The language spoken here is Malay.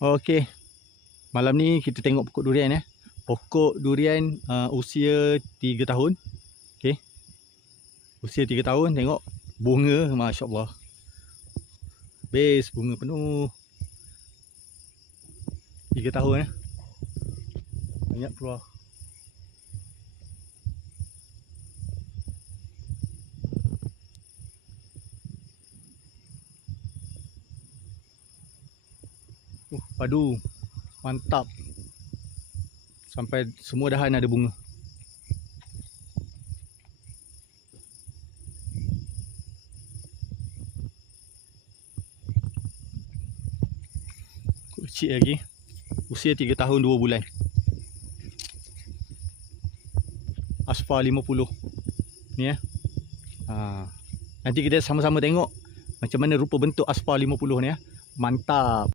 Okey. Malam ni kita tengok pokok durian ya. Pokok durian usia 3 tahun. Okey. Usia 3 tahun, tengok bunga, masya-Allah. Best, bunga penuh. 3 tahun ya. Banyak keluar. Padu. Mantap. Sampai semua dahan ada bunga. Kecil lagi. Usia 3 tahun 2 bulan. Aspar 50. Ni ya. Nanti kita sama-sama tengok macam mana rupa bentuk aspar 50 ni ya. Mantap.